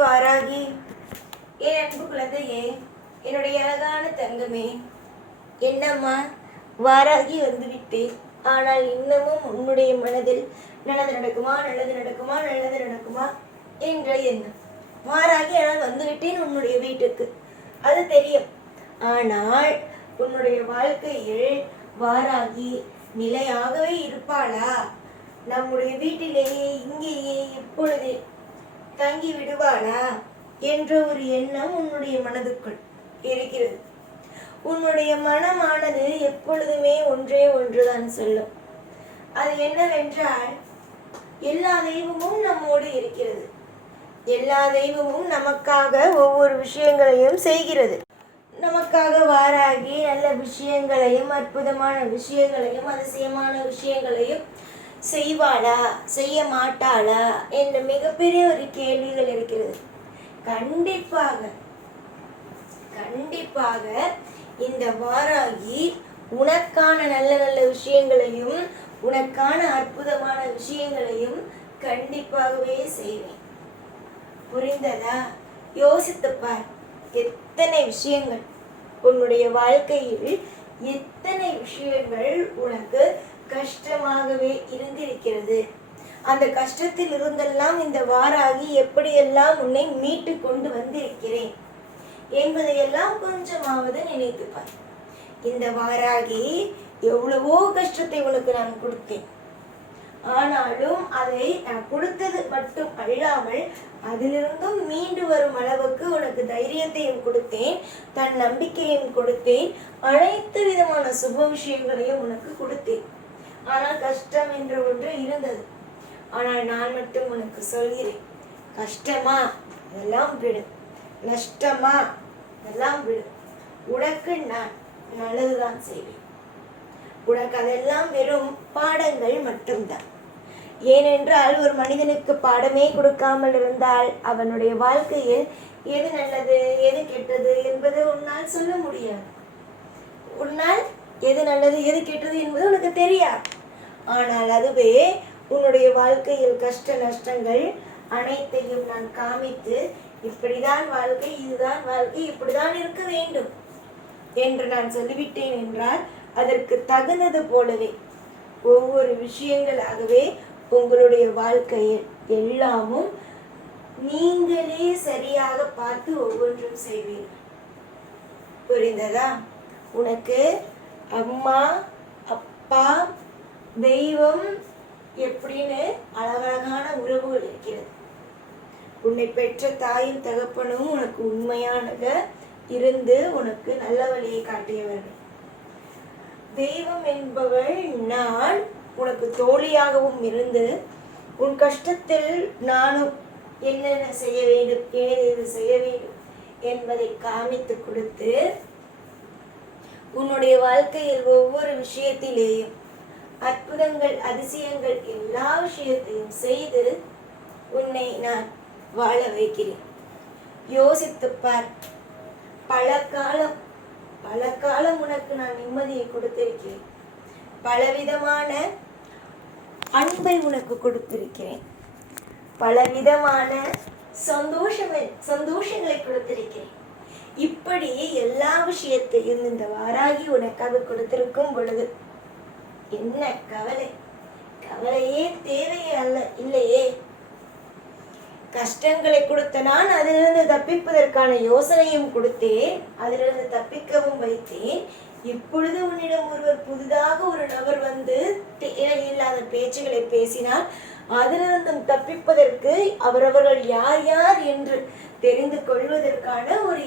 வாராகி என் அன்பு குழந்தையே என்னுடைய அழகான தங்கமே என்னம்மா வாராகி வந்துவிட்டேன் ஆனால் இன்னமும் உன்னுடைய மனதில் நல்லது நடக்குமா நல்லது நடக்குமா நல்லது நடக்குமா என்ற எண்ணம். வாராகி ஆனால் வந்துவிட்டேன் உன்னுடைய வீட்டுக்கு. அது தெரியும். ஆனால் உன்னுடைய வாழ்க்கையில் வாராகி நிலையாகவே இருப்பாளா? நம்முடைய வீட்டிலேயே இங்கேயே எப்பொழுது தங்கி விடுவாளா என்ற ஒரு எண்ணம் உன்னுடைய மனதுக்குள் இருக்கிறது. உன்னுடைய மனமானது எப்பொழுதுமே ஒன்றே ஒன்றுதான் சொல்லும். அது என்னவென்றால் எல்லா தெய்வமும் நம்மோடு இருக்கிறது. எல்லா தெய்வமும் நமக்காக ஒவ்வொரு விஷயங்களையும் செய்கிறது. நமக்காக வாராகி நல்ல விஷயங்களையும் அற்புதமான விஷயங்களையும் அதிசயமான விஷயங்களையும் செய்வாளா? செய்ய மாட்டாளா என்ற மிகப்பெரிய ஒரு கேள்விகள் இருக்கிறது. கண்டிப்பாக கண்டிப்பாக இந்த வாராகி உனக்கான நல்ல நல்ல விஷயங்களையும் உனக்கான அற்புதமான விஷயங்களையும் கண்டிப்பாகவே செய்வேன். புரிந்ததா? யோசித்து பார் எத்தனை விஷயங்கள் உன்னுடைய வாழ்க்கையில் எத்தனை விஷயங்கள் உனக்கு கஷ்டமாகவே இருந்திருக்கிறது. அந்த கஷ்டத்தில் இருந்தெல்லாம் இந்த வாராகி எப்படியெல்லாம் உன்னை மீட்டு கொண்டு வந்திருக்கிறேன்? என்பதையெல்லாம் கொஞ்சமாவது நினைத்துப்பார் இந்த வாராகி எவ்வளவோ கஷ்டத்தை உனக்கு நான் கொடுத்தேன். ஆனாலும் அதை நான் கொடுத்தது மட்டும் அல்லாமல் அதிலிருந்தும் மீண்டு வரும் அளவுக்கு உனக்கு தைரியத்தையும் கொடுத்தேன் தன் நம்பிக்கையும் கொடுத்தேன் அனைத்து விதமான சுப விஷயங்களையும் உனக்கு கொடுத்தேன். ஆனால் கஷ்டம் என்ற ஒன்று இருந்தது. ஆனால் நான் மட்டும் உனக்கு சொல்கிறேன் கஷ்டமா? அதெல்லாம் விடு. நஷ்டமா? அதெல்லாம் விடு. உனக்கு நான் நல்லதுதான் செய்வேன். உனக்கு அதெல்லாம் வெறும் பாடங்கள் மட்டும்தான். ஏனென்றால் ஒரு மனிதனுக்கு பாடமே கொடுக்காமல் இருந்தால் அவனுடைய வாழ்க்கையில் எது நல்லது எது கெட்டது என்பது உன்னால் சொல்ல முடியாது. உன்னால் எது நல்லது எது கெட்டது என்பது உனக்கு தெரியாது. ஆனால் அதுவே உன்னுடைய வாழ்க்கையில் கஷ்ட நஷ்டங்கள் அனைத்தையும் நான் காமித்து இப்படிதான் வாழ்க்கை இதுதான் வாழ்க்கை இப்படிதான் இருக்க வேண்டும் என்று நான் சொல்லிவிட்டேன் என்றால் அதற்கு தகுந்தது போலவே ஒவ்வொரு விஷயங்களாகவே உங்களுடைய வாழ்க்கையில் எல்லாமும் நீங்களே சரியாக பார்த்து ஒவ்வொன்றும் செய்வீர்கள். புரிந்ததா? உனக்கு அம்மா அப்பா தெய்வம் எப்படின்னு அழகழகான உறவுகள் இருக்கிறது. உன்னை பெற்ற தாயும் தகப்பனும் உனக்கு உண்மையானத இருந்து உனக்கு நல்ல வழியை காட்டியவர்கள். தெய்வம் என்பவள் நான் உனக்கு தோழியாகவும் இருந்து உன் கஷ்டத்தில் நானும் என்னென்ன செய்ய வேண்டும் ஏதேது செய்ய வேண்டும் என்பதை காமித்து கொடுத்து உன்னுடைய வாழ்க்கையில் ஒவ்வொரு விஷயத்திலேயும் அற்புதங்கள் அதிசயங்கள் எல்லா விஷயத்தையும் செய்து உன்னை நான் வாழ வைக்கிறேன். யோசித்து பார். பல காலம் பல காலம் உனக்கு நான் நிம்மதியை கொடுத்திருக்கிறேன். பலவிதமான அன்பை உனக்கு கொடுத்திருக்கிறேன். பலவிதமான சந்தோஷம் சந்தோஷங்களை கொடுத்திருக்கிறேன். இப்படி எல்லா விஷயத்தையும் இந்த வாராகி உனக்காக கொடுத்திருக்கும் பொழுது என்ன கவலை? கவலையே தேவையே அல்ல இல்லையே? கஷ்டங்களை கொடுத்த நான் அதிலிருந்து தப்பிப்பதற்கான யோசனையும் கொடுத்தேன் அதிலிருந்து தப்பிக்கவும் வைத்தேன். இப்பொழுது உன்னிடம் ஒருவர் புதிதாக ஒரு நபர் வந்து தேவையில்லாத பேச்சுகளை பேசினால் அதிலிருந்தும் தப்பிப்பதற்கு அவரவர்கள் யார் யார் என்று தெரிந்து கொள்வதற்கான ஒரு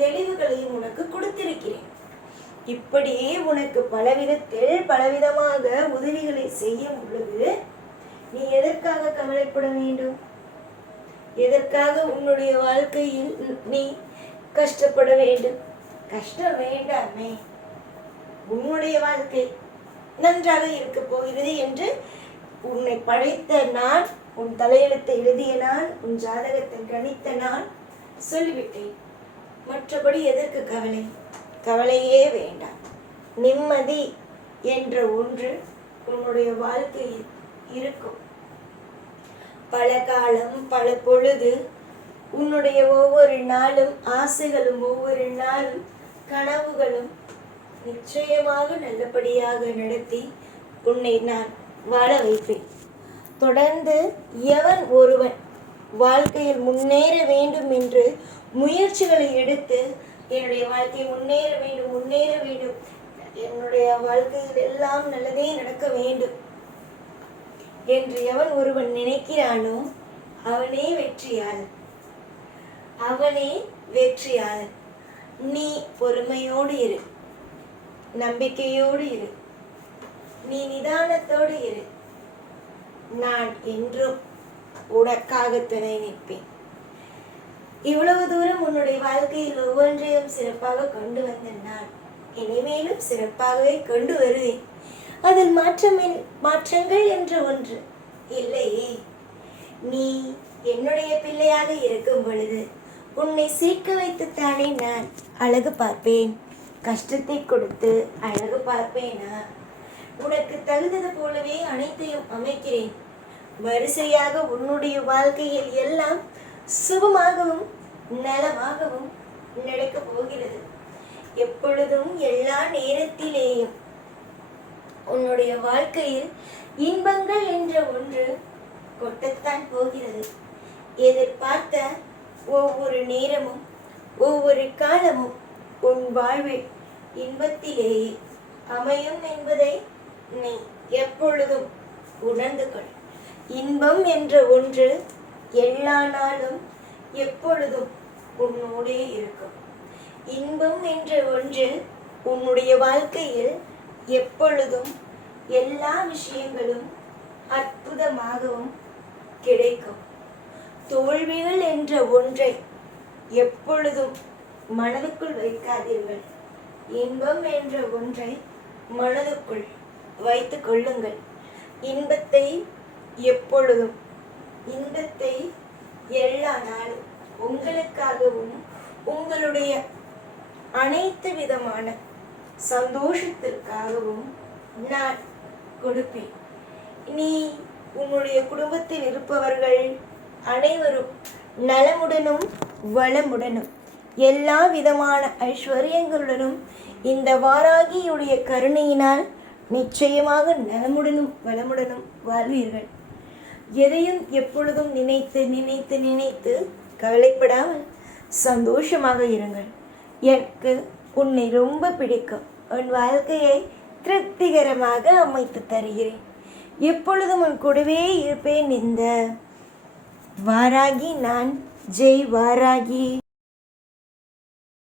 தெளிவுகளையும் உனக்கு கொடுத்திருக்கிறேன். இப்படியே உனக்கு பலவிதத்தில் பலவிதமாக உதவிகளை செய்யும் பொழுது நீ எதற்காக கவலைப்பட வேண்டும்? எதற்காக உன்னுடைய வாழ்க்கையில் நீ கஷ்டப்பட வேண்டும்? கஷ்டம் வேண்டாமே. உன்னுடைய வாழ்க்கை நன்றாக இருக்க போகிறது என்று உன்னை படைத்த நான் உன் தலையெழுத்தை எழுதிய நான் உன் ஜாதகத்தை கணித்த நான் சொல்லிவிட்டேன். மற்றபடி எதற்கு கவலை? கவலையே வேண்டாம். நிம்மதி என்ற ஒன்று உன்னுடைய வாழ்க்கையில் இருக்கும். பல காலம் பல பொழுது உன்னுடைய ஒவ்வொரு நாளும் ஆசைகளும் ஒவ்வொரு நாளும் கனவுகளும் நிச்சயமாக நல்லபடியாக நடத்தி உன்னை நான் வாழ வைப்பேன். தொடர்ந்து எவன் ஒருவன் வாழ்க்கையில் முன்னேற வேண்டும் என்று முயற்சிகளை எடுத்து என்னுடைய வாழ்க்கை முன்னேற வேண்டும் முன்னேற வேண்டும். என்னுடைய வாழ்க்கையில் எல்லாம் நல்லதே நடக்க வேண்டும் என்று எவன் ஒருவன் நினைக்கிறானோ அவனே வெற்றியாளன் அவனே வெற்றியாளன் நீ பொறுமையோடு இரு. நம்பிக்கையோடு இரு. நீ நிதானத்தோடு இரு. நான் என்றும் உனக்காக துணை நிற்பேன். இவ்வளவு தூரம் உன்னுடைய வாழ்க்கையில் ஒவ்வொன்றையும் சிறப்பாக கொண்டு வந்த நான் இனிமேலும் சிறப்பாகவே கொண்டு வருவேன். அதில் மாற்றமின் மாற்றங்கள் என்று ஒன்று இல்லையே. நீ என்னுடைய பிள்ளையாக இருக்கும் பொழுது உன்னை சீர்க்க வைத்துத்தானே நான் அழகு பார்ப்பேன்? கஷ்டத்தை கொடுத்து அழகு பார்ப்பேனா? உனக்கு தகுந்தது போலவே அனைத்தையும் அமைக்கிறேன். வரிசையாக உன்னுடைய வாழ்க்கையில் எல்லாம் சுபமாகவும் நலமாகவும் நடக்க போகிறது. எப்பொழுதும் எல்லா நேரத்திலேயும் உன்னுடைய வாழ்க்கையில் இன்பங்கள் என்ற ஒன்று கொட்டத்தான் போகிறது. எதிர்பார்த்த ஒவ்வொரு நேரமும் ஒவ்வொரு காலமும் உன் வாழ்வில் இன்பத்திலேயே அமையும் என்பதை நீ எப்பொழுதும் உணர்ந்து கொள். இன்பம் என்ற ஒன்று எல்லா நாளும் எப்பொழுதும் உன்னோடே இருக்கும். இன்பம் என்ற ஒன்று உன்னுடைய வாழ்க்கையில் எப்பொழுதும் எல்லா விஷயங்களும் அற்புதமாகவும் கிடைக்கும். தோல்விகள் என்ற ஒன்றை எப்பொழுதும் மனதுக்குள் வைக்காதீர்கள். இன்பம் என்ற ஒன்றை மனதுக்குள் வைத்துக் கொள்ளுங்கள். இன்பத்தை எப்பொழுதும் இன்பத்தை எல்லா நாளும் உங்களுக்காகவும் உங்களுடைய அனைத்து விதமான சந்தோஷத்திற்காகவும் நான் கொடுப்பேன். நீ உன்னுடைய குடும்பத்தில் இருப்பவர்கள் அனைவரும் நலமுடனும் வளமுடனும். எல்லா விதமான ஐஸ்வர்யங்களுடனும் இந்த வாராகியுடைய கருணையினால் நிச்சயமாக நலமுடனும் வளமுடனும் வாழ்வீர்கள். எதையும் எப்பொழுதும் நினைத்து நினைத்து நினைத்து கவலைப்படாமல் சந்தோஷமாக இருங்கள். எனக்கு உன்னை ரொம்ப பிடிக்கும். உன் வாழ்க்கையை திருப்திகரமாக அமைத்து தருகிறேன். எப்பொழுதும் உன் கூடவே இருப்பேன் இந்த வாராகி. நான் ஜெய் வாராகி.